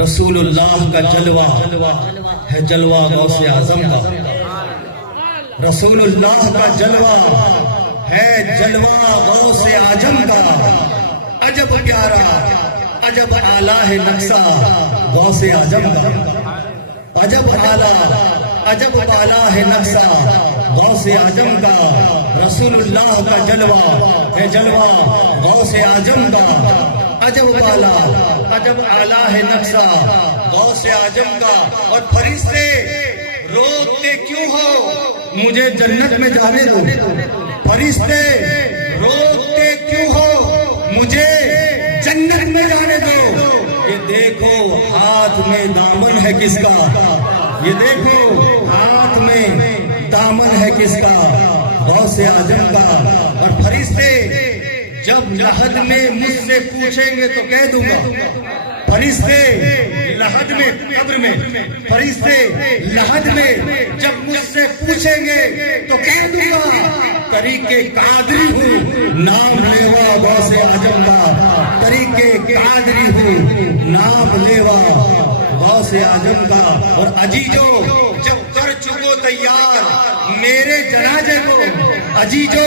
رسول اللہ کا جلوہ ہے جلوہ غوث اعظم کا، رسول اللہ کا جلوہ ہے جلوہ غوث اعظم کا، عجب پیارا عجب اعلیٰ ہے نقشہ غوث اعظم کا، عجب اعلیٰ عجب اعلیٰ ہے نقشہ غوث اعظم کا، رسول اللہ کا جلوہ ہے جلوہ غوث اعظم کا، عجب اعلیٰ عجب اعلیٰ ہے نقشہ غوث اعظم کا۔ اور فرشتے روکتے کیوں ہو مجھے جنت میں جانے دو، فرشتے روکتے کیوں ہو مجھے جنت میں جانے دو، یہ دیکھو ہاتھ میں دامن ہے کس کا، یہ دیکھو ہاتھ میں دامن ہے کس کا، غوث اعظم کا۔ اور فرشتے جب لحد میں مجھ سے پوچھیں گے تو کہہ دوں گا، فرشتے لحد میں قبر میں، فرشتے لحد میں جب مجھ سے پوچھیں گے تو کہہ دوں گا طریق قادری ہوں نام لیوا غوث اعظم کا، طریق قادری ہوں نام لیوا غوث اعظم کا۔ اور عزیزو جب کر چکو تیار میرے جنازے کو، عزیزو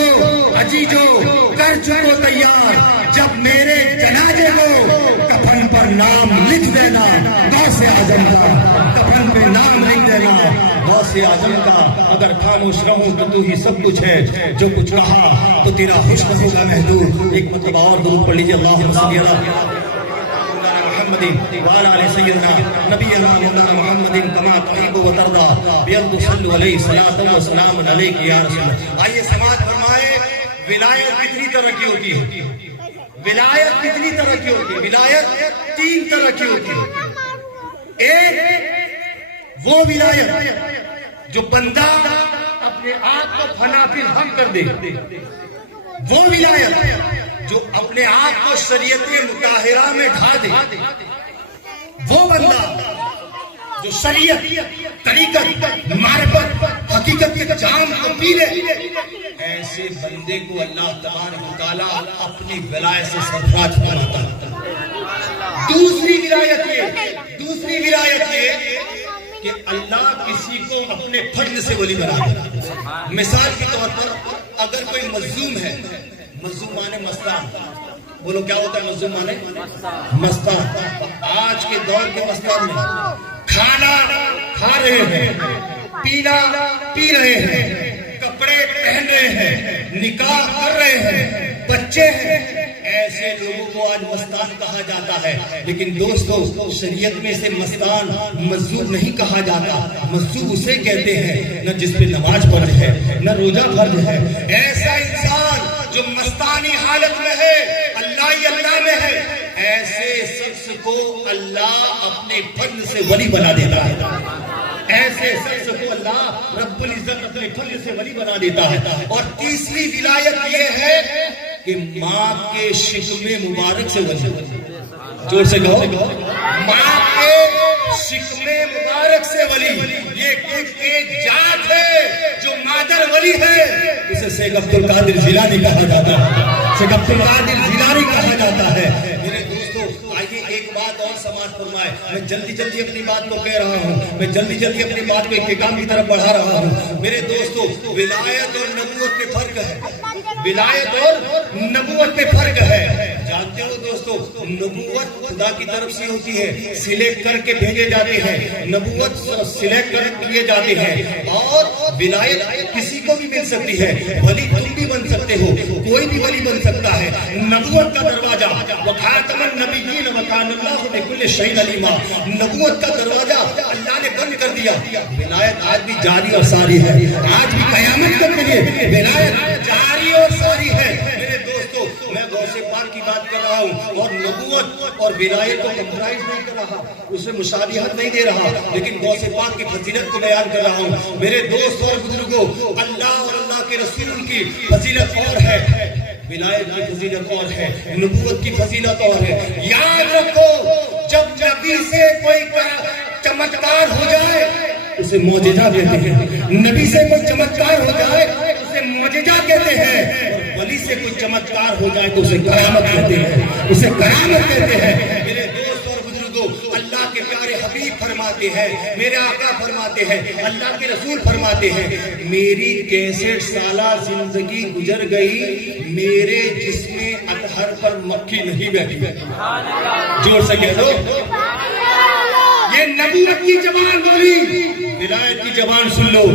کر چکو تیار جب میرے جنازے کو، کفن پر نام لکھ دینا غوث اعظم کا، کفن پہ نام لکھ دینا غوث اعظم کا۔ اگر خاموش رہوں تو تو ہی سب کچھ ہے، جو کچھ کہا تو تیرا حسن ہوگا محدود۔ ایک مرتبہ اور درود پڑھ لیجیے، اللہم صلی علی محمد وعلی آل سیدنا نبینا مولانا محمد کما تحب و ترضى بأن تصلوا علیہ صلاۃ و سلام علیک یا رسول اللہ۔ آئیے سماعت فرمائے، ولایت کتنی طرح کی ہوتی ہے؟ ولایت کتنی طرح کی ہوتی ہے؟ ولایت تین طرح کی ہوتی ہے۔ ایک وہ ولایت جو بندہ اپنے آپ کو فنا فی الحق کر دے، وہ ولایت جو اپنے آپ کو شریعت مطہرہ میں ڈھا دے، وہ بندہ جو شریعت طریقت معرفت حقیقت کے جام کو پی لے، ایسے بندے کو اللہ تبارک و تعالیٰ اپنی ولایت سے سرفراز فرماتا ہے۔ دوسری ولایت یہ کہ اللہ کسی کو اپنے فضل سے ولی بنا دے۔ مثال کے طور پر اگر کوئی مظلوم ہے، مظلوم مانے مستان، بولو کیا ہوتا ہے مظلوم مانے؟ مستان۔ آج کے دور کے مستان میں کھانا کھا رہے ہیں، پینا پی رہے ہیں، کپڑے پہن رہے ہیں، نکاح کر رہے ہیں، بچے ہیں، ایسے لوگوں کو آج مستان کہا جاتا ہے۔ لیکن دوستو شریعت میں سے مستان مظلوم نہیں کہا جاتا، مظلوم اسے کہتے ہیں نہ جس پہ نماز فرض ہے نہ روزہ فرض ہے۔ ایسا انسان جو مستانی حالت میں ہے، اللہ میں ہے، ایسے شخص کو اللہ اپنے فضل سے ولی بنا دیتا ہے، ایسے شخص کو اللہ رب العزت اپنے فضل سے ولی بنا دیتا ہے۔ اور تیسری ولایت یہ ہے کہ ماں کے شکم مبارک سے ولی، جوڑ سے کہو ماں کے شکم مبارک سے ولی، یہ ایک ذات ہے جو مادر ولی ہے، اسے شیخ عبد القادر جیلانی کہا جاتا ہے، شیخ عبد القادر جیلانی کہا جاتا ہے۔ میرے دوستو آئیے ایک بات اور سماعت فرمائے، میں جلدی اپنی بات کو کہہ رہا ہوں، میں جلدی اپنی بات کو اختتام کی طرف بڑھا رہا ہوں۔ میرے دوستو ولایت اور نبوت میں فرق ہے، ولایت اور نبوت میں فرق ہے۔ جانتے ہو دوستو نبوت خدا کی طرف سے ہوتی ہے، سلیکٹ کر کے بھیجے جاتے ہیں، نبوت سلیکٹ کر کیے جاتے ہیں، اور ولایت کسی کو بھی مل سکتی ہے، ولی تم بھی بن سکتے ہو، کوئی بھی ولی بن سکتا ہے۔ نبوت کا دروازہ وخاتم النبیین وکان اللہ بکل شیء علیما، نبوت کا دروازہ اللہ نے بند کر دیا۔ ولایت آج بھی جاری اور ساری ہے، آج بھی قیامت تک کے لیے ولایت جاری اور ساری ہے۔ میرے دوستو میں غوث پاک کی بات کر رہا ہوں، اور نبوت اور ولایت کو کمپرائز نہیں کر رہا، اسے مشابہت نہیں دے رہا، لیکن غوث پاک کی فضیلت کو بیان کر رہا ہوں۔ میرے دوست اور بزرگوں، اللہ اور اللہ کے رسول کی فضیلت اور ہے، ولایت کی فضیلت اور ہے، نبوت کی فضیلت اور ہے۔ یاد رکھو جب نبی سے کوئی چمتکار ہو جائے اسے معجزہ کہتے ہیں، نبی سے کوئی چمتکار ہو جائے اسے معجزہ کہتے ہیں، اور ولی سے کوئی چمتکار ہو جائے تو اسے کرامت کہتے ہیں، اسے کرامت کہتے ہیں۔ میرے دوست اور بزرگوں اللہ کے کے پیارے حبیب فرماتے ہیں, میرے آقا فرماتے ہیں, اللہ کے رسول فرماتے ہیں, میری 63 سالہ زندگی گزر گئی, میرے جسم اطہر پر مکھی نہیں بیٹھی. جوڑ سے کہہ دو, یہ نبوت کی زبان بولی, ولایت کی زبان سن لو.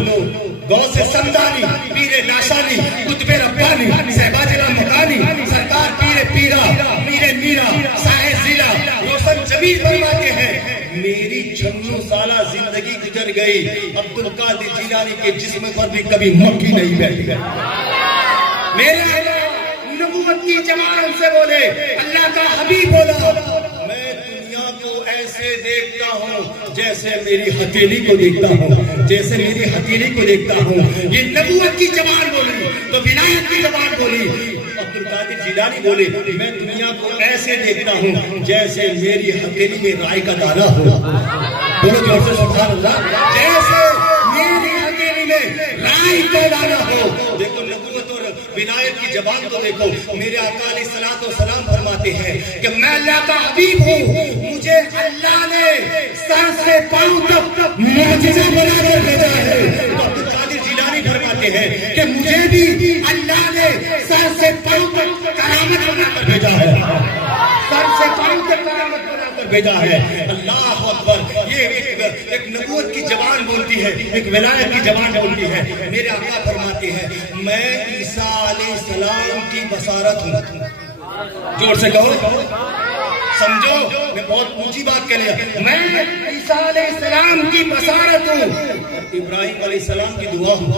غوث سمدانی, پیر ناشانی, قطب ربانی, صحباج مکانی, سرکار پیر پیرا, میر میرا, صاحب ضلع روشن جمیل فرماتے ہیں, میری 56 سالہ زندگی گزر گئی, عبد القادر جیلانی کے جسم پر بھی کبھی مکھی نہیں بیٹھی. میرے نبوت کی زبان سے بولے, اللہ کا حبیب بولا, میں دنیا کو ایسے دیکھتا ہوں جیسے میری ہتھیلی کو دیکھتا ہوں, جیسے میری ہتھیلی کو دیکھتا ہوں. یہ نبوت کی زبان بولی تو ولایت کی زبان بولی. عبد القادر جیلانی بولے, میں دنیا کو ایسے دیکھتا ہوں جیسے میری ہتھیلی میں رائے کا دانہ ہو. بولو جوڑ سے سبحان اللہ. جیسے میری ہتھیلی میں رائے کا دانہ ہو. دیکھو نبوت اور ولایت کی زبان کو دیکھو. میرے آقا علیہ الصلوۃ والسلام فرماتے ہیں کہ میں اللہ کا حبیب ہوں, مجھے اللہ نے سر سے پاؤں تک معجزہ بنا کر بھیجا ہے. عبد القادر جیلانی فرماتے ہیں کہ مجھے بھی اللہ نے سر سے پاؤں تک کرامت بنا کر بھیجا ہے, سر سے پاؤں تک کرامت بنا کر بھیجا ہے. اللہ اکبر. یہ ایک نبوت کی زبان بولتی ہے, ایک ولایت کی زبان بولتی ہے. میرے آقا فرماتے ہیں, میں عیسیٰ علیہ السلام کی بصارت ہوں. جوڑ سے کہو, سمجھو, میں بہت اونچی بات کہہ رہا, میں عیسیٰ علیہ السلام کی بصارت ہوں, ابراہیم علیہ السلام کی دعا ہوں.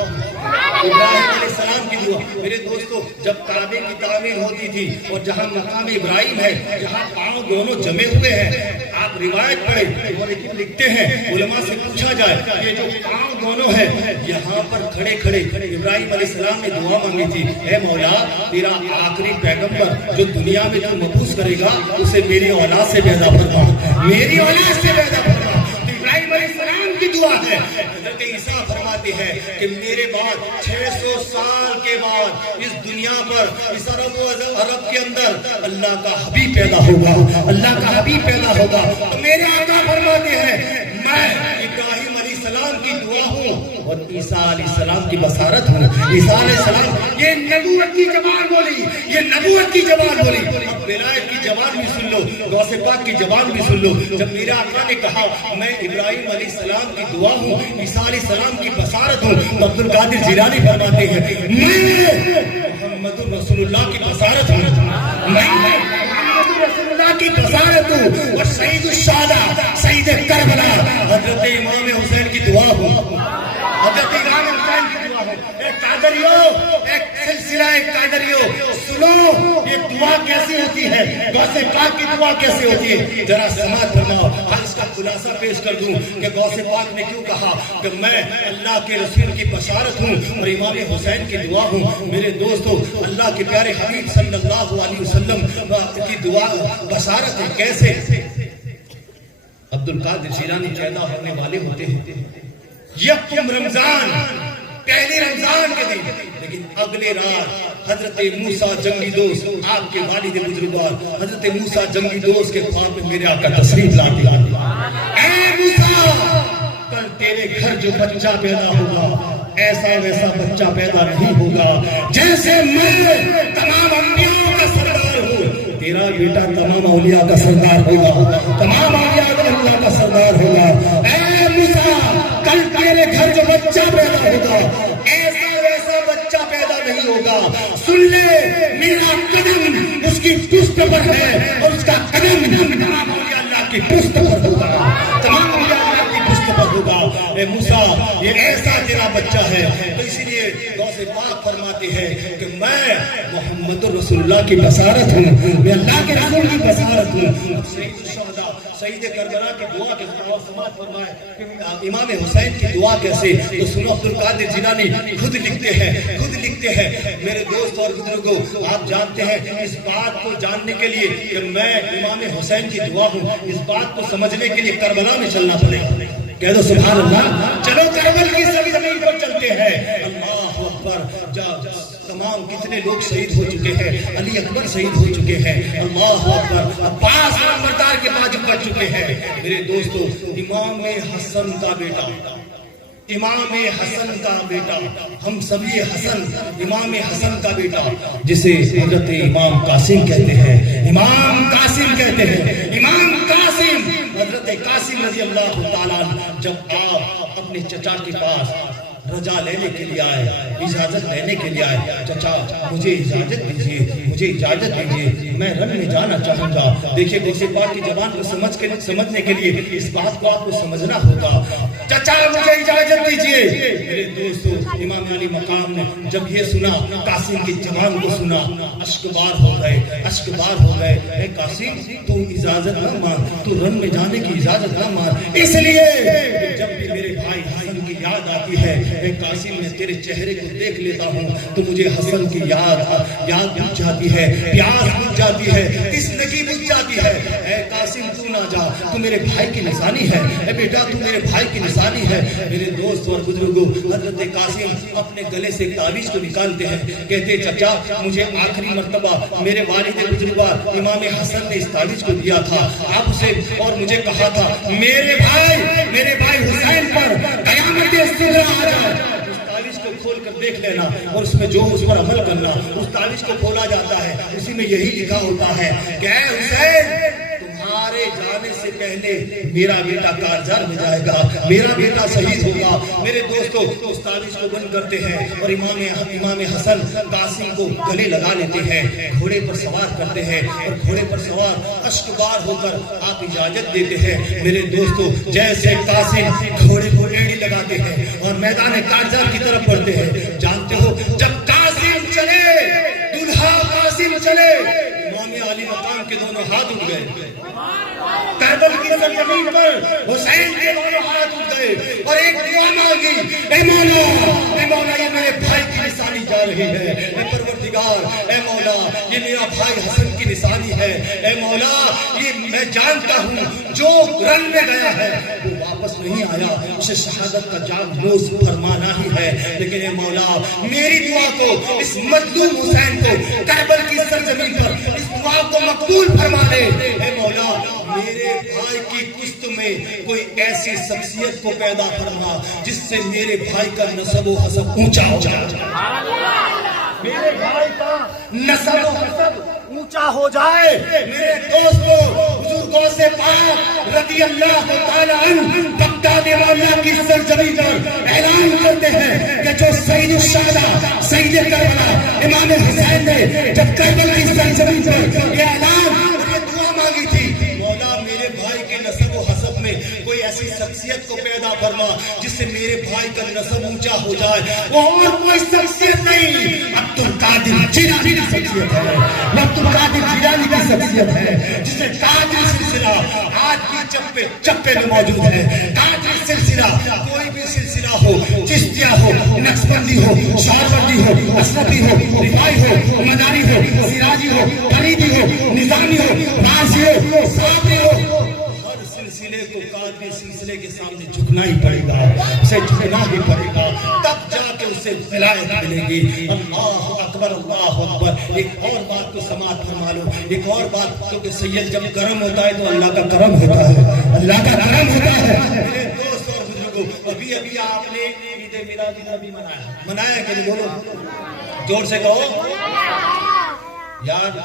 ابراہیم علیہ السلام کی دعا. میرے دوستو, جب کعبے کی تعمیر ہوتی تھی اور جہاں مقام ابراہیم ہے, جہاں پاؤں دونوں جمے ہوئے ہیں, آپ روایت پڑھیں اور لکھتے ہیں, علماء سے پوچھا جائے, یہ جو پاؤں دونوں ہیں, یہاں پر کھڑے کھڑے ابراہیم علیہ السلام نے دعا مانگی تھی, اے مولا, تیرا آخری پیغمبر جو دنیا میں جو مبعوث کرے گا اسے میری اولاد سے پیدا فرما, میری اولاد سے پیدا فرما. ابراہیم علیہ السلام کی دعا ہے. حضرت عیسیٰ فرماتے ہیں کہ میرے بعد 600 سال کے بعد اس دنیا پر, اس عرب و عرب کے اندر اللہ کا حبیب پیدا ہوگا, اللہ کا حبیب پیدا ہوگا. تو میرے آقا فرماتے ہیں, میں ابراہیم علیہ السلام کی دعا ہوں اور عیسیٰ علیہ السلام کی بصارت ہوں. عیسیٰ علیہ السلام, یہ نبوت کی زبان بولی, یہ نبوت کی زبان بولی. اب ولایت کی زبان بھی سن لو, غوث پاک کی زبان بھی سن لو. جب میرے آقا نے کہا میں ابراہیم علیہ السلام کی دعا ہوں, عیسیٰ علیہ السلام کی بصارت ہوں, تو عبد القادر جیلانی فرماتے ہیں, میں محمد رسول اللہ کی بصارت ہوں, میں محمد رسول اللہ کی بصارت ہوں, اور سید الشہداء, سید کربلا حضرت امام حسین کی دعا ہوں, حضرت امام حسین کی دعا ہوں. ایک قادریو, ایک سلسلہ قادریو, سنو یہ دعا کیسی ہوتی ہے, غوث پاک کی دعا کیسی ہوتی ہے, ذرا سماعت فرماؤ. ہم اس کا خلاصہ پیش کر دوں کہ غوث پاک نے کیوں کہا کہ میں اللہ کے رسول کی بشارت ہوں اور امام حسین کی دعا ہوں. میرے دوستو, اللہ کے پیارے حبیب صلی اللہ علیہ وسلم کی دعا بشارت ہے. کیسے؟ عبد القادر جیلانی پیدا ہونے والے ہوتے ہیں یکم رمضان, پہلے رمضان کے دن, لیکن اگلے رات حضرت موسیٰ جنگی دوست, آپ کے والد بزرگوار حضرت موسیٰ جنگی دوست کے خواب میں میرے آقا تشریف لاتے ہیں, اے موسیٰ, کل تیرے گھر جو بچہ پیدا ہوگا ایسا ویسا بچہ پیدا نہیں ہوگا جیسے میں تمام انبیاء کا سردار ہوں, تیرا بیٹا تمام اولیاء کا سردار ہوگا, تمام اولیاء کا سردار ہوگا. اے موسیٰ, کل تیرے گھر جو بچہ پیدا ہوگا ایسا ویسا بچہ پیدا نہیں ہوگا. سن لے, میرا قدم اس کی پشت پر ہے اور اس کا قدم تمام اولیاء اللہ کی پشت پر ہوگا, تمام اولیاء اللہ کی پشت پر ہوگا. اے موسیٰ, یہ ایسا تیرا بچہ ہے. تو اسی لیے غوث پاک فرماتے ہیں کہ میں محمد رسول اللہ کی بصارت ہوں, میں اللہ کے رسول کی بصارت ہوں. سید الشہداء, سید کربلا کی دعا کے ساتھ سماعت فرمائے کہ امام حسین کی دعا کیسے, تو سنو. عبد القادر جیلانی خود لکھتے ہیں, خود لکھتے ہیں. میرے دوست اور بزرگوں, آپ جانتے ہیں اس بات کو جاننے کے لیے کہ میں امام حسین کی دعا ہوں, اس بات کو سمجھنے کے لیے کربلا میں چلنا پڑے گا. کہہ دو سبحان اللہ. چلو کربل کی زمین پر چلتے ہیں. اللہ اکبر, تمام کتنے لوگ شہید ہو چکے ہیں, علی اکبر شہید ہو چکے ہیں. اللہ اکبر, عباس نامدار 1000 کے واجب پڑھ چکے ہیں میرے دوستو. امام حسن کا بیٹا, امام حسن کا بیٹا, ہم سبھی حسن, امام حسن کا بیٹا جسے حضرت امام قاسم کہتے ہیں, امام قاسم کہتے ہیں, امام قاسم حضرت قاسم رضی اللہ تعالیٰ جب آپ اپنے چچا کے پاس رجا لینے کے لیے آئے, اجازت لینے کے لیے آئے, چچا مجھے اجازت دیجیے, مجھے اجازت دیجیے, میں رن میں جانا چاہوں گا. دیکھیے غوث پاک کی زبان کو سمجھنے کے لیے اس بات کو آپ کو سمجھنا ہوگا. چچا مجھے اجازت دیجیے. میرے دوستو امام علی مقام نے جب یہ سنا, قاسم کی زبان کو سنا, اشک بار ہو گئے, اشک بار ہو گئے. اے قاسم تو اجازت نہ مان, تو رن میں جانے کی اجازت نہ مان, اس لیے جب بھی میرے بھائی حسن کی یاد آتی ہے, اے قاسم میں تیرے چہرے کو دیکھ لیتا ہوں تو مجھے حسن کی یاد بجھ جاتی ہے, پیاس بجھ جاتی ہے, تشنگی بجھ جاتی ہے. اے قاسم تو نہ جا, تو میرے بھائی کی نشانی ہے, اے بیٹا تو میرے بھائی کی نشانی ہے. میرے دوست اور بزرگوں, حضرت قاسم اپنے گلے سے تعویذ کو نکالتے ہیں, کہتے چچا مجھے آخری مرتبہ میرے والد بزرگوار امام حسن نے اس تعویذ کو دیا تھا آپ سے, اور مجھے کہا تھا میرے بھائی حسین پر قیامت صغری آ جائے, اس تعویذ کو کھول کر دیکھ لینا اور اس میں جو اس پر عمل کرنا. اس تعویذ کو کھولا جاتا ہے, اسی میں یہی لکھا ہوتا ہے کہ اے حسین تمہارے جانے سے پہلے میرا بیٹا کارزار میں جائے گا, میرا بیٹا شہید ہوگا. میرے دوستو اس تعویذ کو بند کرتے ہیں اور امام حسن قاسم کو گلے لگا لیتے ہیں, گھوڑے پر سوار کرتے ہیں, اور گھوڑے پر سوار اشکبار ہو کر آپ اجازت دیتے ہیں. میرے دوستو جیسے قاسم گھوڑے کو ایڑی لگاتے ہیں اور میدان کارزار کی طرف بڑھتے ہیں, جانتے ہو جب قاسم چلے, دلہا قاسم چلے, امام علی مقام کے دونوں ہاتھ اٹھ گئے, کربل کی سرزمین پر حسین کے دونوں ہاتھ اٹھ گئے اور ایک دعا مانگی, اے مولا یہ میرے بھائی کی نشانی جا رہی ہے, اے پروردگار, اے مولا یہ میرا بھائی حسن کی نشانی ہے, اے مولا یہ میں جانتا ہوں جو رن میں گیا ہے وہ واپس نہیں آیا, اسے شہادت کا جام نوش فرمانا ہی ہے, لیکن اے مولا میری دعا کو, اس مظلوم حسین کو کربل کی سرزمین پر اس دعا کو مقبول فرما دے. اے مولا میرے بھائی کی قسط میں کوئی ایسی شخصیت کو پیدا فرما جس سے میرے بھائی کا نسب و حسب اونچا ہو جائے, میرے بھائی کا نسب و حسب اونچا ہو جائے. میرے دوستو بزرگوں سے پاک رضی اللہ تعالیٰ عنہ بغداد مولا کی سرزمین پر اعلان کرتے ہیں کہ جو سید الشہداء سید کربلا امام حسین نے جب کربلا کی سرزمین پر یہ اعلان دعا مانگی تھی, مولا میرے بھائی کے نسب و حسب میں کوئی ایسی شخصیت کو پیدا فرما جس سے میرے بھائی کا نسب اونچا ہو جائے. وہ اور کوئی شخصیت نہیں, عبد القادر جیلانی کی شخصیت ہے, عبد القادر جیلانی کی شخصیت ہے جسے قادری سلسلہ آج بھی چپے میں موجود ہے. قادری سلسلہ کوئی بھی سلسلہ ہو, چشتیہ ہو, نقشبندی ہو, شہربندی ہو, اشرفی ہو, رفاعی ہو, مداری ہو, سراجی ہو, فریدی ہو, نظامی ہو, رازی ہو, صابری ہو, ہر سلسلے کو قادری سلسلے کے سامنے جھکنا ہی پڑے گا, اسے جھکنا ہی پڑے گا, تب جا کے اسے ولایت ملے گی. اللہ اکبر, اللہ اکبر. ایک اور بات کو سماعت فرما لو, ایک اور بات, کیونکہ سید جب کرم ہوتا ہے تو اللہ کا کرم ہوتا ہے, اللہ کا کرم ہوتا ہے. میرے دوست اور بزرگوں, ابھی آپ نے عید میلاد النبی منایا کہ نہیں, بولو زور سے کہو. یار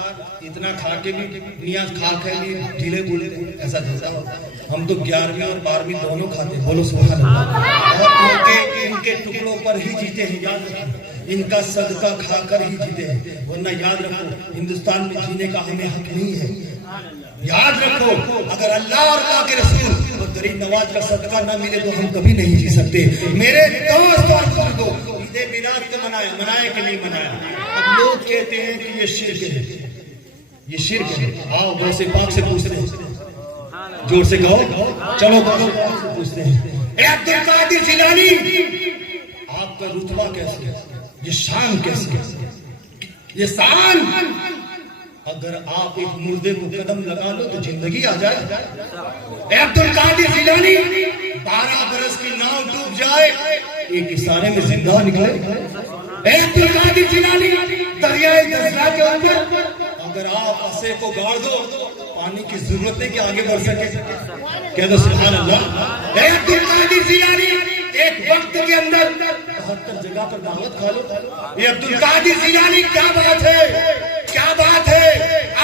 اتنا کھا کے بھی نیاز کھا کے بھی ڈھیلے بولے ایسا جیسا ہو. ہم تو 11ویں اور 12ویں دونوں کھاتے, بولو سبحان اللہ, اور ان کے ٹکڑوں پر ہی جیتے ہیں. یاد رکھو ان کا صدقہ کھا کر ہی جیتے ہیں, ورنہ یاد رکھو ہندوستان میں جینے کا ہمیں حق نہیں ہے. یاد رکھو اگر اللہ اور اللہ کے رسول اور غریب نواز کا صدقہ نہ ملے تو ہم کبھی نہیں جی سکتے. میرے دوست اور بزرگوں, عید میلاد کو منایا کہ نہیں منایا؟ اب لوگ کہتے ہیں کہ یہ شرک ہے, یہ شرک ہے. آؤ غوث پاک سے پوچھتے ہیں, زور سے کہو, چلو غوث پاک سے پوچھتے ہیں, اے عبد القادر جیلانی آپ کا رتبہ کیسے ہے, یہ شان کیسے ہے, یہ شان اگر آپ ایک مردے کو قدم لگا لو تو زندگی آ جائے. اے عبد القادر جیلانی 12 برس کی ناؤ ڈوب جائے ایک اشارے میں زندہ نکلے. اے عبد القادر جیلانی دریائے دجلہ کے اوپر اگر آپ اسے کو گاڑ دو پانی کی ضرورت نہیں کہ آگے بڑھ سکے. کہہ دو سبحان اللہ. اے عبد القادر جیلانی ایک وقت کے اندر 72 جگہ پر دعوت کھا لو. یہ عبد القادر جیلانی کیا بات ہے, کیا بات ہے,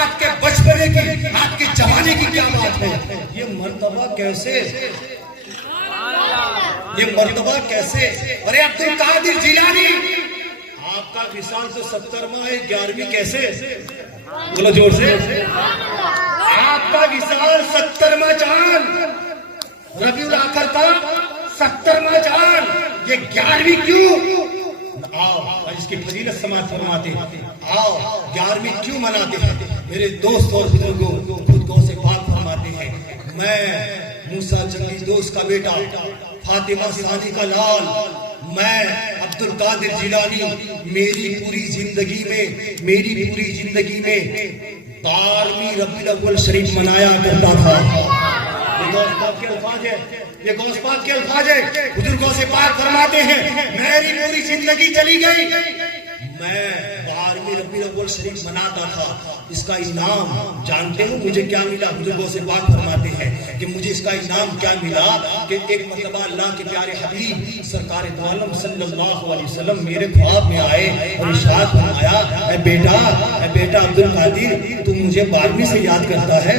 آپ کے بچپنے کی, آپ کے جوانی کی کیا بات ہے. یہ مرتبہ کیسے, یہ مرتبہ کیسے. ارے عبد القادر جیلانی آپ کا وصال تو 70واں ہے, 11ویں کیسے, بولو زور سے. آپ کا وصال 70واں چاند, ربیع الاخر کا 70واں چاند, یہ 11ویں کیوں. آؤ اس کی فضیلت سماعت فرماتے ہیں. آؤ 11ویں کیوں مناتے ہیں میرے دوست اور بزرگوں. خود کو سے پاک فرماتے ہیں میں موسیٰ جنگی دوست کا بیٹا, فاطمہ ثانی کا لال, میں عبد القادر جیلانی میری پوری زندگی میں 12ویں ربیع الاول شریف منایا کرتا تھا. یہ غوث پاک کے الفاظ ہے, یہ غوث پاک کے الفاظ ہے. بزرگوں سے پاک فرماتے ہیں میری پوری زندگی چلی گئی, میں 12ویں ربیع الاول شریف مناتا تھا. اس کا انعام جانتے ہو مجھے کیا ملا. بزرگوں سے بات فرماتے ہیں کہ مجھے اس کا انعام کیا ملا کہ ایک مرتبہ اللہ کے پیارے حبیب سرکار دو عالم صلی اللہ علیہ وسلم میرے خواب میں آئے اور ارشاد فرمایا اے بیٹا عبد القادر تو مجھے 12ویں سے یاد کرتا ہے,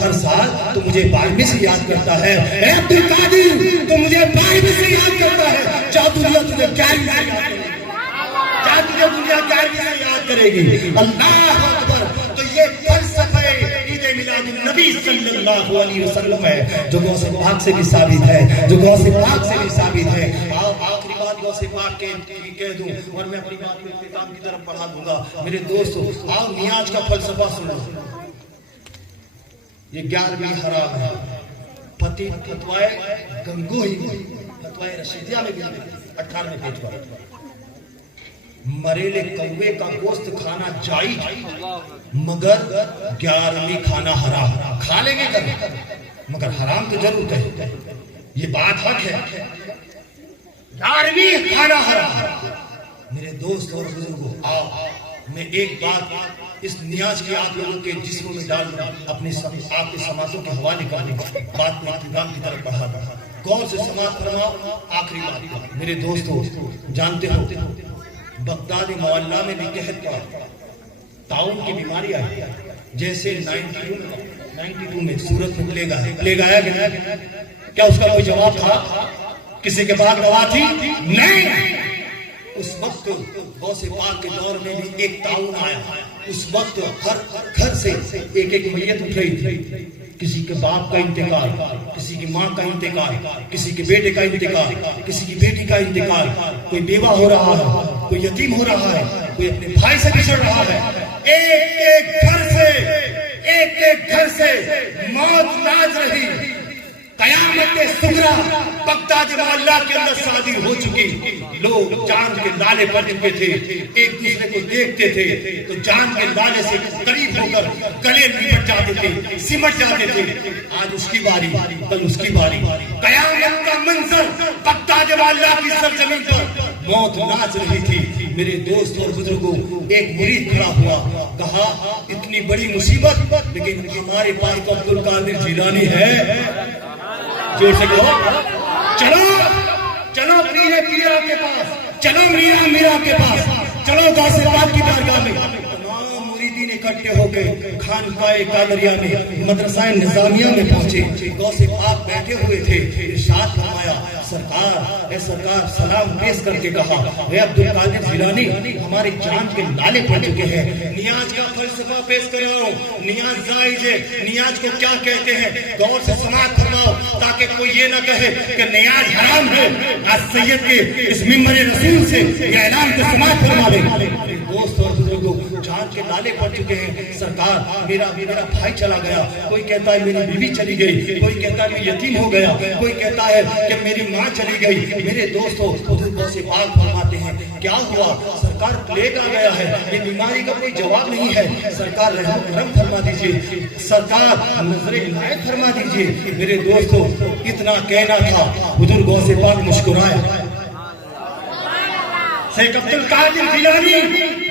ہر سال تو مجھے 12ویں سے یاد کرتا ہے. اے عبد القادر تو مجھے 12ویں سے یاد کرتا ہے. چاہ دنیا تجھے کیا یاد کرے گی. اللہ اکبر. تو یہ فلسفہ عید میلاد النبی صلی اللہ علیہ وسلم ہے جو غوث پاک سے بھی ثابت ہے, جو غوث پاک سے بھی ثابت ہے. آخری بات غوث پاک کے کہہ دوں اور میں اپنی بات کو اختتام کی طرف پڑھا دوں گا. میرے دوستو آؤ نیاز کا فلسفہ سنو. یہ 11ویں حرام ہے. فتوائے گنگوہی فتوائے رشیدیہ میں بھی 18ویں پیج پر مریلے کوے کا گوشت کھانا جائز مگر 11ویں کھانا حرام. کھا لیں گے کبھی مگر حرام تو ضرور ہے, یہ بات حق ہے. 11ویں کھانا حرام. میرے دوست اور بزرگوں آؤ میں ایک بات اس نیاز کی آپ لوگوں کے جسموں میں ڈال دوں, اپنے آپ کے سماعتوں کے حوالے کرنے بات کو اختتام کی طرف بڑھا دوں. غور سے سماعت فرماؤ. آخری بات میرے دوستو جانتے ہو بغداد معلیٰ میں بھی قحط کا تعاون کی بیماری آئی جیسے 92 میں سورت میں پلیگ آیا گیا. کیا اس کا کوئی جواب تھا؟ کسی کے پاس دوا تھی؟ نہیں. اس وقت غوث پاک کے دور میں بھی ایک تعاون آیا. اس وقت ہر گھر سے ایک میت اٹھ رہی تھی. کسی کے باپ کا انتقال, کسی کی ماں کا انتقال, کسی کے بیٹے کا انتقال, کسی کی بیٹی کا انتقال, کوئی بیوہ ہو رہا ہے, کوئی یتیم ہو رہا ہے, کوئی اپنے بھائی سے بچھڑ رہا ہے. ایک ایک گھر سے موت ناز رہی. قیامت صغریٰ بغداد معلیٰ کے اندر شادی ہو چکی. لوگ جان کے لالے پڑ چکے تھے, ایک دوسرے کو دیکھتے تھے تو جان کے لالے سے قریب ہو کر گلے لپٹ جاتے تھے, سمٹ جاتے تھے. آج اس کی باری, کل اس کی باری. قیامت کا منظر بغداد معلیٰ کی سرزمین پر موت ناچ رہی تھی. میرے دوست اور بزرگوں ایک مرید کھڑا ہوا, کہا اتنی بڑی مصیبت لیکن ہمارے پاس تو عبد القادر جیلانی ہے. جوڑ سے کہو چلو پیرا کے پاس, چلو میرا کے پاس, چلو غوث پاک کی بارگاہ میں. تمام مریدین اکٹھے ہو کے خانقاہ قادریہ میں مدرسہ نظامیہ میں پہنچے. غوث پاک بیٹھے ہوئے تھے. ارشاد فرمایا سرکار سلام پیش کر کے کہا اے عبد القادر جیلانی ہمارے جان کے لالے پڑ چکے ہیں. نیاز کا فلسفہ پیش کر رہا ہوں. نیاز جائز ہے. نیاز کو کیا کہتے ہیں غور سے سماعت فرماؤ تاکہ کوئی یہ نہ کہے کہ نیاز حرام ہے. آج سید کے اس ممبر رسول سے یہ اعلان کو سماعت فرما دیں. دوست اور بزرگوں جان کے لالے پڑ چکے ہیں. سرکار میرا بھائی چلا گیا, کوئی کہتا ہے میری بیوی چلی گئی, کوئی کہتا ہے میں یتیم ہو گیا, کوئی کہتا ہے کہ میری ماں چلی گئی. میرے دوستوں غوث پاک فرماتے ہیں کیا ہوا؟ سرکار پلیگ آ گیا ہے. یہ بیماری کا کوئی جواب نہیں ہے. سرکار رحم کرم فرما دیجئے, سرکار نظر عنایت فرما دیجئے. میرے دوستوں اتنا کہنا تھا. حضور غوث پاک مسکرائے. شیخ عبد القادر جیلانی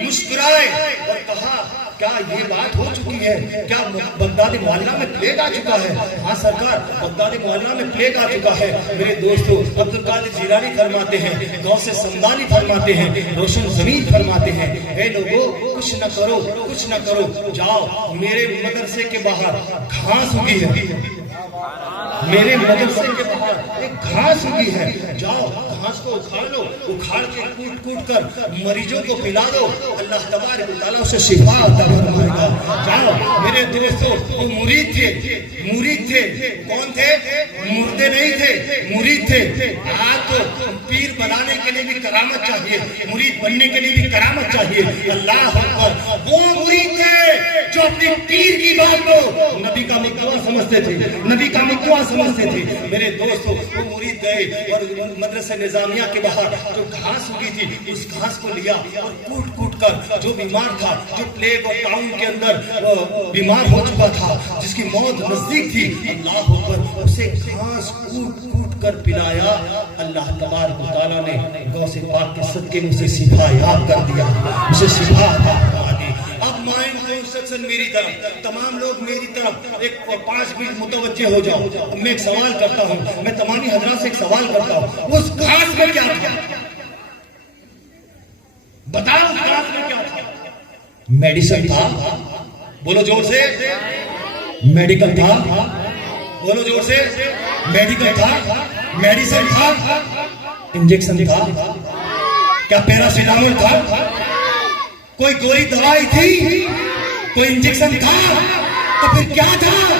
مسکرائے اور کہا کیا یہ بات ہو چکی ہے؟ کیا بغدادی معلّہ میں پلیگ آ چکا ہے؟ ہاں سرکار، بغدادی معلّہ میں پلیگ آ چکا ہے میرے دوستو۔ عبدالقادر جیلانی فرماتے ہیں، غوث سمدانی فرماتے ہیں، روشن زمین فرماتے ہیں، اے لوگو کچھ نہ کرو، کچھ نہ کرو، جاؤ میرے مدرسے کے باہر گھاس اگی ہے، میرے مدرسے کے باہر ایک گھاس اگی ہے، جاؤ گھاس کو اکھاڑ لو، اکھاڑ کے کوٹ کوٹ کر مریضوں کو پلا دو، اللہ تبارک و تعالیٰ اسے شفا عطا فرمائے گا۔ جاؤ میرے دوستو، وہ مرید تھے، مرید تھے، کون تھے؟ مردے نہیں تھے، مرید تھے۔ آج تو پیر بنانے کے لیے بھی کرامت چاہیے، مرید بننے کے لیے بھی کرامت چاہیے۔ اللہ اکبر، وہ مرید تھے جو اپنے پیر کی بات کو نبی کا مقدمہ سمجھتے تھے، نبی کا مقدمہ سمجھتے تھے۔ میرے دوستو، وہ مرید گئے اور مدرسہ نظامیہ کے باہر جو گھاس اگی تھی اس گھاس کو لیا اور کوٹ کوٹ کر جو بیمار تھا، جو پلیگ اور ٹاؤن کے اندر بیمار ہو چکا تھا، جس کی موت نزدیک تھی، اللہ اکبر، اسے گھاس کوٹ کوٹ کر پلایا۔ اللہ تبارک و تعالیٰ نے غوث پاک کے صدقے میں اسے شفا یاب کر دیا، اسے شفا عطا فرما دی۔ اب مائنڈ کنسٹرکشن میری طرف، تمام لوگ میری طرف ایک 5 منٹ متوجہ ہو جاؤ۔ میں ایک سوال کرتا ہوں، میں تمامی حضرات سے ایک سوال کرتا ہوں، اس گھاس میں کیا تھا؟ بتاؤ، اس گھاس میں کیا تھا؟ میڈیسن تھا؟ بولو زور سے۔ میڈیکل تھا؟ بولو زور سے۔ میڈیکل تھا؟ میڈیسن تھا؟ انجیکشن تھا؟ کیا پیراسیٹامول تھا؟ کوئی گولی دوائی تھی؟ کوئی انجیکشن تھا؟ تو پھر کیا تھا؟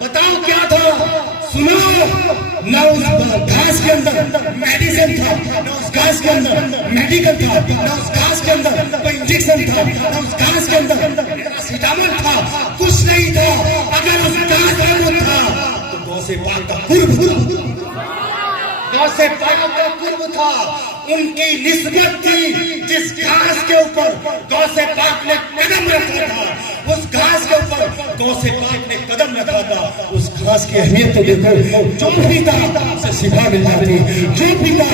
بتاؤ کیا تھا؟ سنو، نہ اس گھاس کے اندر میڈیسن تھا، نہ اس گھاس کے اندر میڈیکل تھا، نہ اس گھاس کے اندر کوئی انجیکشن تھا، نہ اس گھاس کے اندر پیراسیٹامول تھا، کچھ نہیں تھا۔ اگر اس گھاس میں وہ تھا تو غوث پاک کا قرب تھا، غوث پاک کا قرب تھا، ان کی نسبت تھی۔ جس گھاس کے اوپر غوث پاک نے قدم رکھا تھا، اس گھاس کے اوپر غوث پاک نے قدم رکھا تھا، اس گھاس کی اہمیت تو دیکھو، جو پیتا اسے شفا مل جاتی، جو پیتا۔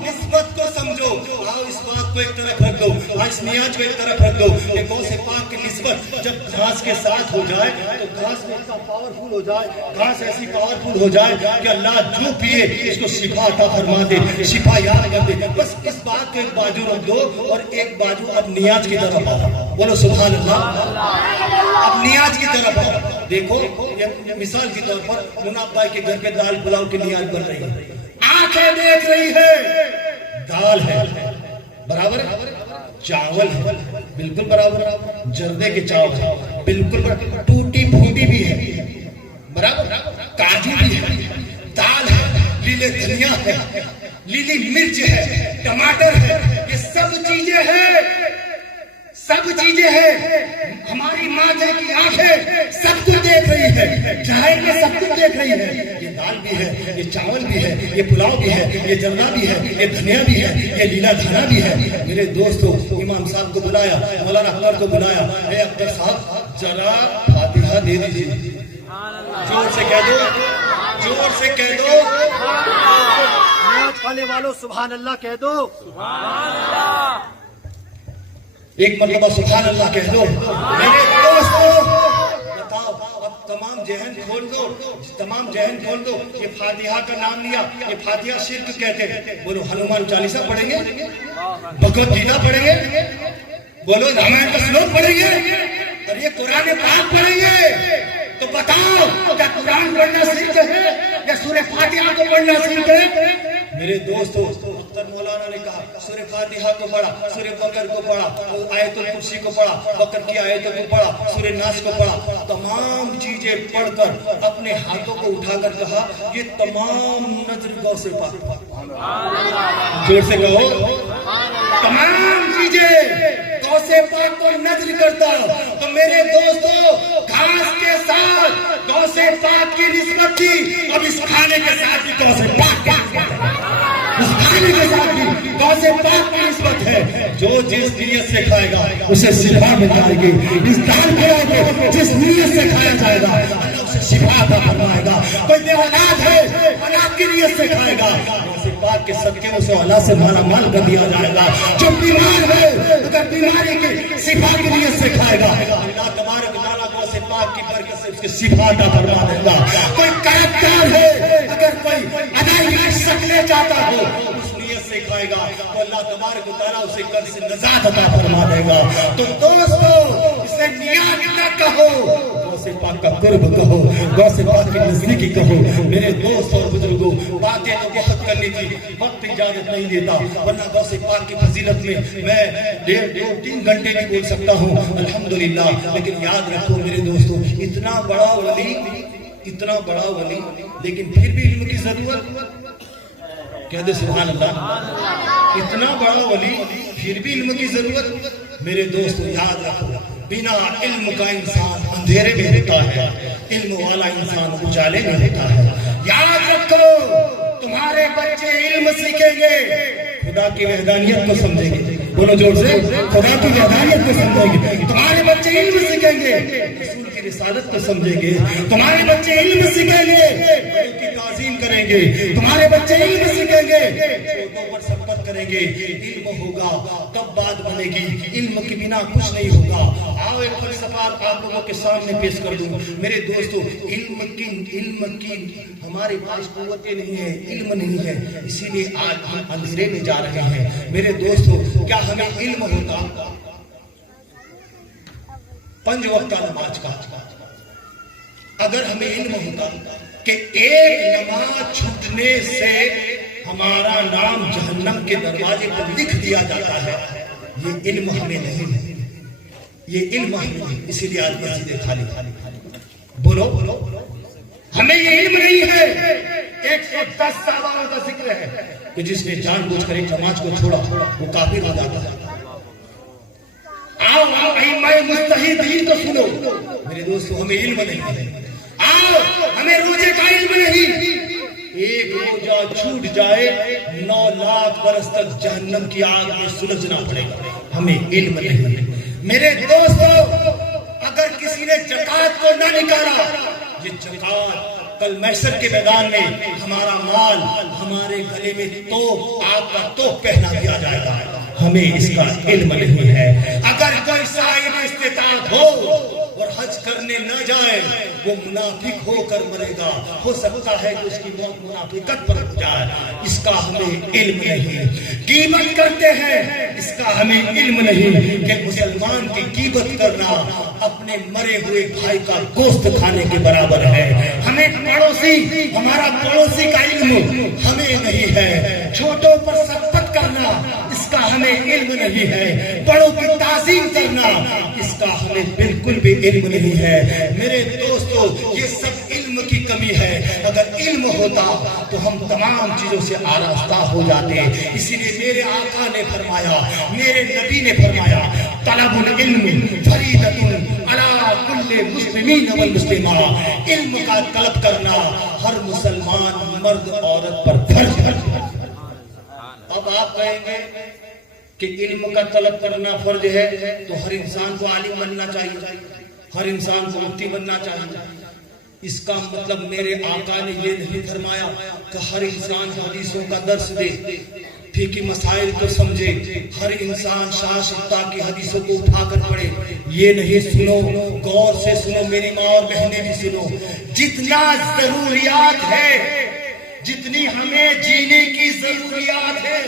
نسبت کو سمجھو، آؤ اس بات کو ایک طرف رکھ دو، اس نیاز کو ایک طرف رکھ دو کہ غوث پاک کی نسبت جب گھاس کے ساتھ ہو جائے تو گھاس ایسا پاورفل ہو جائے، گھاس ایسی پاورفل ہو جائے کہ اللہ جو پیے اس کو شفا عطا فرما دے، شفا یاد کر دے۔ بس اس بات کو ایک بازو رکھ دو اور ایک بازو اب نیاز کی طرف آؤ، بولو سبحان اللہ۔ اب نیاز کی طرف آؤ، دیکھو مثال کے طور پر مناب بھائی کے گھر پہ دال پلاؤ کی نیاز بن رہی ہے، آنکھیں دیکھ رہی ہے، دال ہے برابر، چاول ہے بالکل برابر، جردے کے چاول ہے بالکل برابر، ٹوٹی پھوٹی بھی ہے برابر، کاجو بھی ہے، دال ہے، لیلے دھنیا ہے، لیلی مرچ ہے، ٹماٹر ہے، یہ سب چیزیں ہیں، سب چیزیں ہیں۔ ہماری ماں کی آنکھیں سب کچھ دیکھ رہی ہے، ظاہر میں سب کچھ دیکھ رہی ہے، یہ دال بھی ہے، یہ چاول بھی ہے، یہ پلاؤ بھی ہے، یہ جردا بھی ہے، یہ دھنیا بھی ہے، یہ لیلا دھنا بھی ہے۔ میرے دوستو، امام صاحب کو بلایا، مولانا اختر کو بلایا، اے اختر صاحب ذرا فاتحہ دے دیجیے، زور سے کہہ دو، زور سے کہہ دو، نیاز کھانے والوں سبحان اللہ کہہ دو، سبحان اللہ، ایک مرتبہ سبحان اللہ کہہ دو۔ میرے دوستو بتاؤ، اب تمام ذہن کھول دو، تمام ذہن کھول دو۔ یہ فاتحہ کا نام لیا، یہ فاتحہ شرک کہتے ہیں، بولو ہنومان چالیسا پڑھیں گے، بھگوت گیتا پڑھیں گے، بولو رامائن کا شلوک پڑھیں گے، اور یہ قرآن پاک پڑھیں گے، تو بتاؤ کیا قرآن پڑھنا شرک ہے یا سورہ فاتحہ کو پڑھنا شرک ہے؟ میرے دوستو، اختر مولانا نے کہا سورہ فاتحہ کو پڑھا، سورہ بقر کو پڑھا، آیت الکرسی کو پڑھا، بقر کی آیتوں کو پڑھا، سورہ ناس کو پڑھا، تمام چیزیں پڑھ کر اپنے ہاتھوں کو اٹھا کر کہا یہ تمام نظر غوث پاک، جوڑ سے کہو، تمام چیزیں غوث پاک کو نظر کرتا۔ تو میرے دوستو، گھاس کے ساتھ غوث پاک کی نسبت تھی، اب اس کھانے کے ساتھ بھی غوث پاک کی نسبت ہے، اس کھانے کے ساتھ بھی غوث پاک کی نسبت ہے۔ جو جس نیت سے کھائے گا اسے شفا مل جائے گی، اس دال کو جس نیت سے کھایا جائے گا اللہ اسے شفا عطا فرمائے گا۔ کوئی بے اولاد ہے، اولاد کی نیت سے کھائے گا غوث پاک کے صدقے اسے اللہ سے مالا مال کر دیا جائے گا. جو بیمار ہے اگر بیماری کے شفا کی نیت سے کھائے گا اللہ تبارک و تعالیٰ غوث پاک کی برکت سے اس کے شفا عطا فرما دے گا. کوئی قرضدار ہے اگر کوئی ادائیگی شکلیں چاہتا ہو اس نیت سے کھائے گا تو اللہ تبارک و تعالیٰ اسے قرض سے نجات عطا فرما دے گا. تو دوستو اسے نیت نہ کہو, غوث پاک کا قرب کہو, غوث پاک کی نزدیکی کہو. میرے دوست اور بزرگوں باتیں تو بہت کرنی تھی, وقت اجازت نہیں دیتا, ورنہ غوث پاک کی فضیلت میں میں 1.5-3 گھنٹے بھی بول سکتا ہوں الحمدللہ. لیکن یاد رکھو میرے دوستوں, اتنا بڑا ولی لیکن پھر بھی علم کی ضرورت. کہہ دے سبحان اللہ. اتنا بڑا ولی پھر بھی علم کی ضرورت. میرے دوستو یاد رکھو, بنا علم کا انسان اندھیرے میں ہوتا ہے, علم والا انسان اجالے میں ہوتا ہے. یاد رکھو تمہارے بچے علم سیکھیں گے خدا کی وحدانیت کو سمجھیں گے. بولو زور سے, خدا کی وحدانیت کو سمجھیں گے. تمہارے بچے علم سیکھیں گے رسول کی رسالت کو سمجھیں گے. تمہارے بچے علم سیکھیں گے بڑوں کی تعظیم کریں گے. تمہارے بچے علم سیکھیں گے چھوٹوں پر شفقت کریں گے. علم ہوگا تب بات بنے گی, علم کے بنا کچھ نہیں ہوگا. آؤ ایک فلسفہ آپ لوگوں کے سامنے پیش کر دوں. میرے دوستو علم کی ہمارے پاس قوتیں نہیں ہے, علم نہیں ہے, اسی لیے آج ہم اندھیرے میں جا رہے ہیں. میرے دوستو کیا ہمیں علم ہوتا 5 وقت نماز کا, اگر ہمیں علم ہوتا کہ ایک نماز چھوٹنے سے ہمارا نام جہنم کے دروازے پر لکھ دیا جاتا ہے, یہ علم ہمیں نہیں ہے, یہ علم ہمیں نہیں. اسی لیے آج مسجدیں خالی. بولو ہمیں یہ علم نہیں ہے. 110 صحابہ کا ذکر ہے کہ جس نے جان بوجھ کر ایک نماز کو چھوڑا وہ کافر ہو جاتا ہے. آؤ ائمہ مجتہدین تو سنو. میرے دوستو ہمیں علم نہیں ہے. آؤ ہمیں روزے کا علم نہیں. ایک روزہ چھوٹ جائے 9 لاکھ برس تک جہنم کی آگ میں سلجھنا پڑے گا. ہمیں علم نہیں. میرے دوستو اگر کسی نے زکات کو نہ نکالا, یہ زکات کل محشر کے میدان میں ہمارا مال ہمارے گلے میں توپ, آگ کا توپ پہنا دیا جائے گا. ہمیں اس کا علم نہیں ہے. اگر کوئی صاحب استطاعت ہو اور حج کرنے نہ جائے وہ منافق ہو کر مرے گا. ہو سکتا ہے کہ اس کی موت منافقت پر ہو جائے. اس کا ہمیں علم نہیں. غیبت کرتے ہیں, اس کا ہمیں علم نہیں کہ مسلمان کی غیبت کرنا اپنے مرے ہوئے بھائی کا گوشت کھانے کے برابر ہے. ہمیں ہمارا پڑوسی کا علم ہمیں نہیں ہے. چھوٹوں پر شفقت کرنا اس کا ہمیں علم نہیں ہے. بڑوں کی تعظیم کرنا اس کا ہمیں بالکل بھی علم نہیں ہے. میرے دوستو یہ سب علم کی کمی ہے. اگر علم ہوتا تو ہم تمام چیزوں سے آراستہ ہو جاتے. اسی لیے میرے آقا نے فرمایا, میرے نبی نے فرمایا, طلب العلم فریضۃ علی کل مسلمین والمسلمات. علم کا طلب کرنا ہر مسلمان مرد عورت پر فرض ہے. اب آپ کہیں گے کہ علم کا طلب کرنا فرض ہے تو ہر انسان کو عالم بننا چاہیے, ہر انسان کو مفتی بننا چاہیے. اس کا مطلب میرے آقا نے یہ نہیں فرمایا کہ ہر انسان حدیثوں کا درس دے, فقہی مسائل کو سمجھے, ہر انسان شاہ شتا کی حدیثوں کو اٹھا کر پڑھے. یہ نہیں. سنو, غور سے سنو میری ماں اور بہنیں بھی سنو. جتنا ضروریات ہے, جتنی ہمیں جینے کی ضروریات ہے,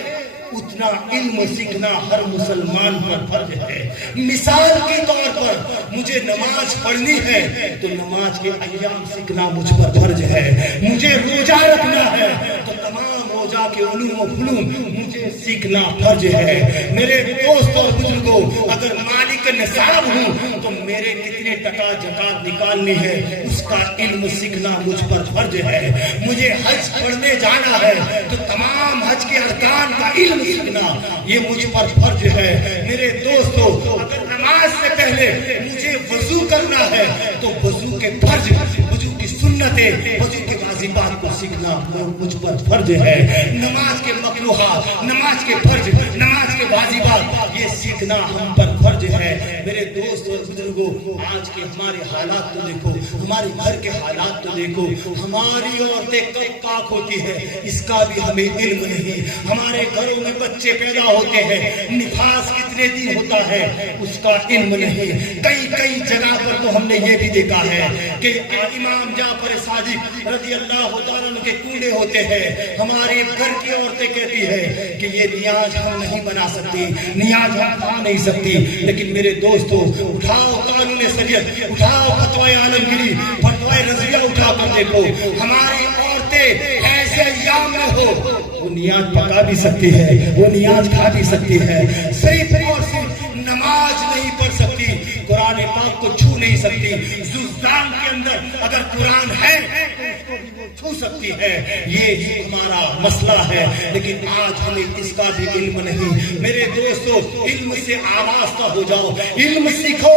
اتنا علم سیکھنا ہر مسلمان پر فرض ہے. مثال کے طور پر مجھے نماز پڑھنی ہے تو نماز کے ایام سیکھنا مجھ پر فرض ہے. مجھے روزہ رکھنا ہے تو تمام روزہ کے علوم و فنون مجھے سیکھنا فرض ہے. میرے دوست اور بزرگوں اگر مالک نصاب ہوں تو میرے کتنے ٹکا زکات نکالنی ہے اس کا علم سیکھنا مجھ پر فرض ہے. مجھے حج پڑھنے جانا ہے تو تمام حج کے ارکان کا علم سیکھنا یہ مجھ پر فرض ہے. میرے دوستو اگر نماز سے پہلے مجھے وضو کرنا ہے تو وضو کے فرض, وضو کی سنتیں, وضو کے واجبات کو سیکھنا مجھ پر فرض ہے. نماز کے مکروہات, نماز کے فرض, نماز کے واجبات یہ سیکھنا ہم پر فرض ہے۔ میرے دوست اور بزرگوں، آج کے ہمارے حالات تو دیکھو، ہمارے گھر کے حالات تو دیکھو، ہماری عورتیں کب پاک ہوتی ہے اس کا بھی ہمیں علم نہیں۔ ہمارے گھروں میں بچے پیدا ہوتے ہیں، نفاس کتنے دن ہوتا ہے اس کا علم نہیں۔ کئی جگہ پر تو ہم نے یہ بھی دیکھا ہے کہ امام جعفر صادق رضی اللہ تعالیٰ عنہ کے کنڈے ہوتے ہیں، ہمارے گھر کی عورتیں کہتی ہے کہ یہ نیاز ہم نہیں بنا سکتی، نیاز ہم کھا نہیں سکتی۔ لیکن میرے دوستو، اٹھاؤ قانون شریعت، اٹھاؤ فتوی عالمگیری، فتوی رضویہ اٹھا کر دیکھو، ہماری عورتیں ایسے ایام میں ہو وہ نیاز پکا بھی سکتی ہے، وہ نیاز کھا بھی سکتی ہے، صرف اور صرف نماز نہیں پڑھ سکتی، قرآن پاک کو چھو نہیں سکتی۔ زوزدان کے اندر اگر قرآن ہے تو اس کو بھی وہ چھو سکتی ہے، یہ ہمارا مسئلہ ہے۔ لیکن آج ہمیں اس کا بھی علم نہیں۔ میرے دوستو، علم سے آراستہ ہو جاؤ، علم سیکھو،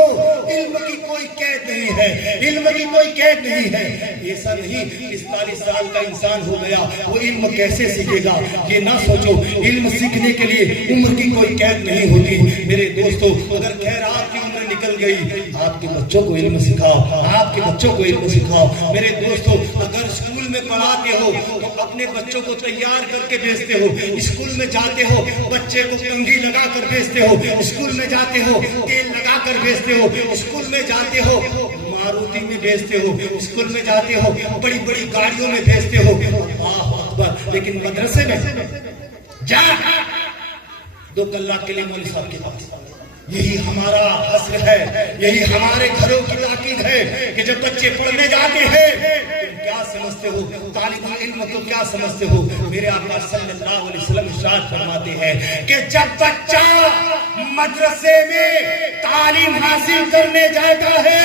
علم کی کوئی قید نہیں ہے، علم کی کوئی قید نہیں ہے۔ ایسا نہیں 45 سال کا انسان ہو گیا وہ علم کیسے سیکھے گا، یہ نہ سوچو۔ علم سیکھنے کے لیے عمر کی کوئی قید نہیں ہوتی۔ میرے دوستو، اگر خیر آپ کی عمر نکل گئی، آپ کے بچوں کو علم سکھاؤ، آپ کے بچوں کو علم سکھاؤ۔ میرے دوستو، اگر اسکول میں پڑھاتے ہو تو اپنے بچوں کو تیار کر کے بھیجتے ہو، اسکول میں جاتے ہو بچے کو کنگھی لگا کر بھیجتے ہو، اسکول میں جاتے ہو تیل لگا کر بھیجتے ہو، اسکول میں جاتے ہو ماروتی میں بھیجتے ہو، اسکول میں جاتے ہو بڑی بڑی گاڑیوں میں بھیجتے ہو۔ اللہ اکبر! لیکن مدرسے میں جا 2 کلاک کے لیے مولوی صاحب کے پاس، یہی ہمارا حسر ہے، یہی ہمارے گھروں کی تاکید ہے کہ جب بچے پڑھنے جاتے ہیں تم کیا سمجھتے ہو، طالب علم کو کیا سمجھتے ہو؟ میرے آقا صلی اللہ علیہ وسلم ارشاد فرماتے ہیں کہ جب بچہ مدرسے میں تعلیم حاصل کرنے جاتا ہے،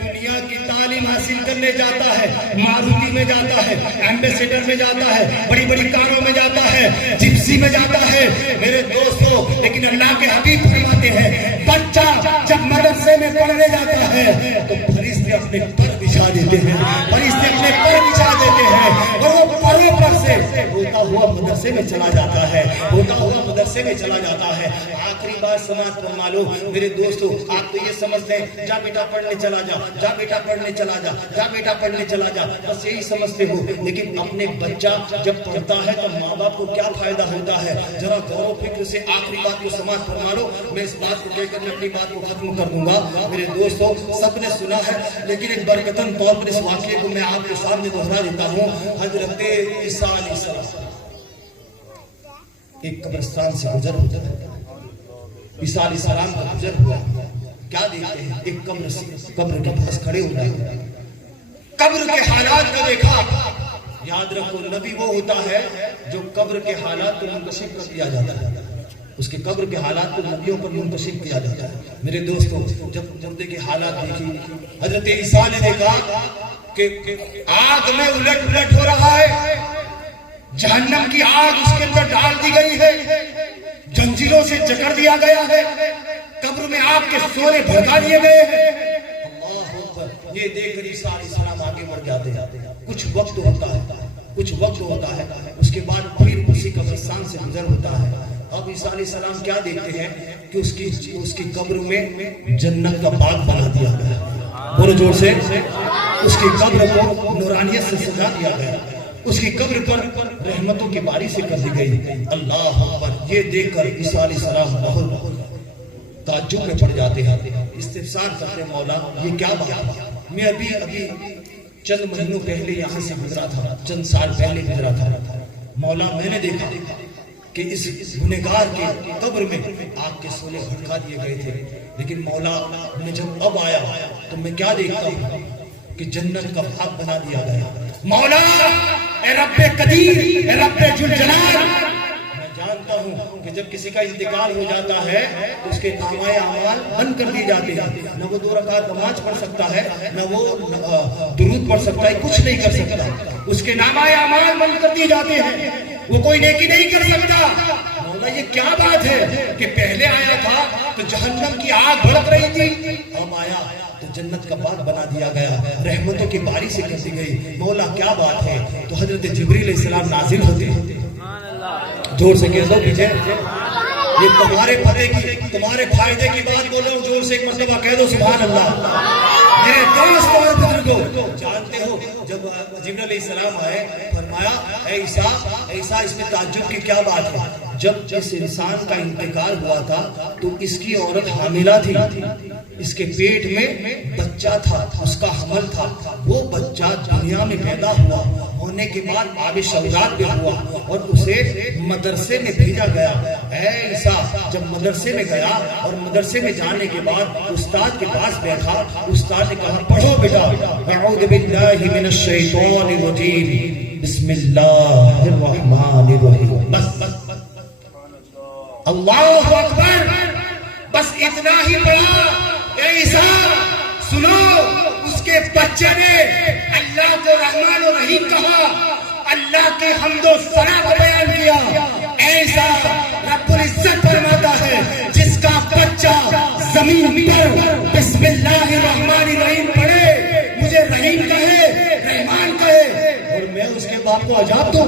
دنیا کی تعلیم حاصل کرنے جاتا ہے، ماروتی میں جاتا ہے، ایمبیسیڈر میں جاتا ہے، بڑی بڑی کاروں میں جاتا ہے، جپسی میں جاتا ہے، میرے دوستو، لیکن اللہ کے حبیب فرماتے ہیں بچہ جب مدرسے میں پڑھنے جاتا ہے تو فرشتے اپنے پر بچھا دیتے ہیں، فرشتے اپنے پر بچھا دیتے ہیں، اور وہ پروں پر سے ہوتا ہوا مدرسے میں چلا جاتا ہے، ہوتا ہوا مدرسے میں چلا جاتا ہے۔ آخری بات سماعت فرما لو میرے دوستو، آپ تو یہ سمجھتے ہیں جا بیٹا پڑھنے چلا جا، جا بیٹا پڑھنے چلا جا، جا بیٹا پڑھنے چلا جا، بس یہی سمجھتے ہو۔ لیکن اپنے بچہ جب پڑھتا ہے تو ماں باپ کو کیا فائدہ ہوتا ہے؟ ذرا غور و فکر سے آخری بات کو سماعت فرما لو، میں اس بات کو کہہ کر میں اپنی بات کو ختم کر دوں گا۔ میرے دوستو، سب نے سنا ہے لیکن ایک برکتاً طور پر اس واقعے کو میں آپ کے سامنے دہرا دیتا ہوں۔ حضرت عیسیٰ علیہ السلام ایک قبرستان سے گزر ہوتا ہے، عیسیٰ علیہ السلام کا گزر ہوا، کیا دیکھتے ہیں؟ ایک قبر کے پاس کھڑے ہو گئے، قبر کے حالات کو دیکھا۔ یاد رکھو، نبی وہ ہوتا ہے جو قبر کے حالات کو منکشف کر دیا جاتا ہے، اس کے قبر کے حالات کو نبیوں پر منکشف کیا جاتا ہے۔ میرے دوستو، جب بندے کے حالات دیکھی، حضرت عیسیٰ نے دیکھا کہ آگ میں الٹ پلٹ ہو رہا ہے، جہنم کی آگ اس کے اندر ڈال دی گئی ہے، زنجیروں سے جکڑ دیا گیا ہے، قبر میں آگ کے شعلے بھڑکا دیے گئے ہیں۔ اللہ اکبر! یہ دیکھ کر عیسیٰ علیہ السلام آگے بڑھ جاتے ہیں۔ کچھ وقت ہوتا ہے، کچھ وقت ہوتا ہے، اس کے بعد پھر اسی قبرستان سے گزر ہوتا ہے۔ اب عیسیٰ علیہ السلام کیا دیکھتے ہیں کہ اس کی قبر میں جنت کا باغ بنا دیا گیا، بولو زور سے، اس کی قبر کو نورانیت سے سجا دیا گیا، اس کی قبر پر رحمتوں کی بارش سے کر دی گئی۔ اللہ اکبر! یہ دیکھ کر عیسیٰ علیہ السلام بہت تعجب میں پڑ جاتے ہیں، استفسار کرتے ہیں مولا یہ کیا بات ہے؟ میں ابھی چند مہینوں پہلے یہاں سے گزرا تھا، چند سال پہلے گزرا تھا، مولا میں نے دیکھا کہ اس گنہگار کے قبر میں آگ کے شعلے بھڑکا دیے گئے تھے، لیکن مولا میں جب اب آیا تو میں کیا دیکھتا ہوں کہ جنت کا باغ بنا دیا گیا۔ مولا اے رب قدیر، اے رب ذوالجلال، میں جانتا ہوں کہ جب کسی کا انتقال ہو جاتا ہے تو اس کے نامۂ اعمال بند کر دی جاتے ہیں، نہ وہ 2 رکعت نماز پڑھ سکتا ہے، نہ وہ درود پڑھ سکتا ہے، کچھ نہیں کر سکتا، اس کے نامۂ اعمال بند کر دیے جاتے ہیں، وہ کوئی نیکی نہیں کر سکتا۔ مولا یہ کیا بات ہے کہ پہلے آیا تھا تو جہنم کی آگ بھڑک رہی تھی، اب آیا تو جنت کا باغ بنا دیا گیا، رحمتوں کی بارش سے کر دی گئی۔ مولا کیا بات ہے؟ تو حضرت جبریل علیہ السلام نازل ہوتے ہیں، زور سے کہہ دو پیچھے، یہ تمہارے بھلے کی تمہارے فائدے کی بات بول رہا ہوں، زور سے ایک مرتبہ کہہ دو سبحان اللہ۔ میرے دوست اور بزرگوں، جانتے ہو جب جبرائیل علیہ السلام آئے فرمایا اے عیسیٰ اس میں تعجب کی کیا بات ہے؟ جب اس انسان کا انتقال ہوا تھا تو اس کی عورت حاملہ تھی، اس کے پیٹ میں بچہ تھا، اس کا حمل تھا، وہ بچہ دنیا میں پیدا ہوا، ہونے کے بعد آب شوزاد میں ہوا اور اسے مدرسے میں بھیجا گیا۔ اے عیسیٰ جب مدرسے میں گیا اور مدرسے میں جانے کے بعد استاد کے پاس بیٹھا، استاد نے کہا پڑھو بیٹا، اعوذ باللہ من الشیطان الرجیم بسم اللہ الرحمن الرحیم، بس اللہ اکبر، بس اتنا ہی پڑھا۔ اے عیسیٰ سنو، اس کے بچے نے اللہ کو رحمان و رحیم کہا، اللہ کے حمد و ثنا کو بیان کیا۔ اے عیسیٰ رب العزت فرماتا ہے جس کا بچہ زمین پر بسم اللہ الرحمن الرحیم پڑھے، مجھے رحیم کہے، رحمان کہے، اور میں اس کے باپ کو عذاب دوں،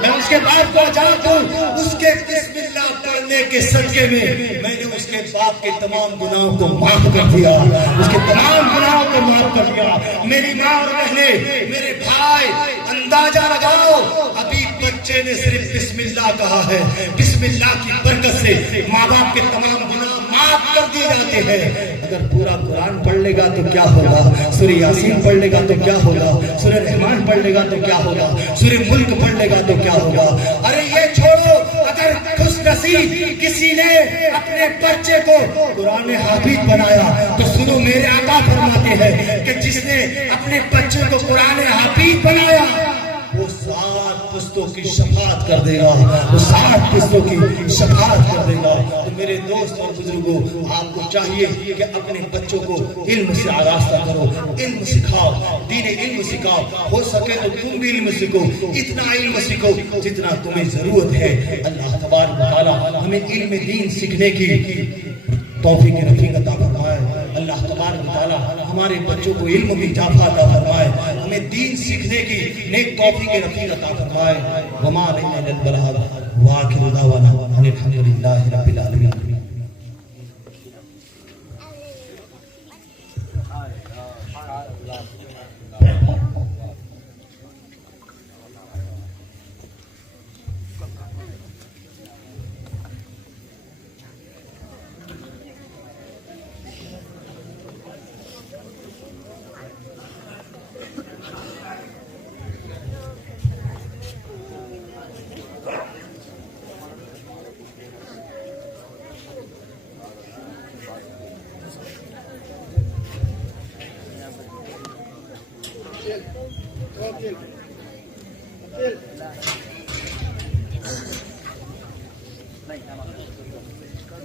میں اس کے باپ کو عذاب دوں، اس کے بسم اللہ پڑھنے کے صدقے میں نے اس کے باپ کے تمام گناہوں کو معاف کر دیا، اس کے تمام گناہوں کو معاف کر دیا۔ میری ماں اور بہنیں، میرے بھائی، اندازہ لگاؤ، ابھی بچے نے صرف بسم اللہ کہا ہے، بسم اللہ کی برکت سے ماں باپ کے تمام گناہ معاف کر دیے جاتے ہیں۔ اگر پورا قرآن پڑھ لے گا تو کیا ہوگا، سورہ یاسین پڑھ لے گا تو کیا ہوگا، سورہ رحمان پڑھ لے گا تو کیا ہوگا، سورہ ملک پڑھ لے گا تو کیا ہوگا۔ ارے یہ چھوڑو، اگر خوش نصیب کسی نے اپنے بچے کو قرآن حافظ بنایا تو سنو، میرے آقا فرماتے ہیں کہ جس نے اپنے بچے کو قرآن حافظ بنایا وہ 7 پشتوں کی شفاعت کر دے گا، وہ 7 پشتوں کی شفاعت کر دے گا۔ تو میرے دوست اور بزرگوں، آپ کو چاہیے کہ اپنے بچوں کو علم سے آراستہ کرو، علم سکھاؤ، دین علم سکھاؤ، ہو سکے تو تم بھی علم سیکھو، اتنا علم سیکھو جتنا تمہیں ضرورت ہے۔ اللہ تبارک و تعالی ہمیں علم دین سیکھنے کی توفیق رفیق عطا فرمائے۔ اللہ تبارک و تعالی ہمارے بچوں کو علم بھی اضافہ عطا فرمائے، ہمیں دین سیکھنے کی نیک توفیق رفیق عطا فرمائے۔ وما علینا الا البلاغ وآخر دعوانا ان الحمد للہ رب العالمین۔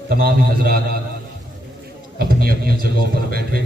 تمام حضرات اپنی اپنی جگہوں پر بیٹھے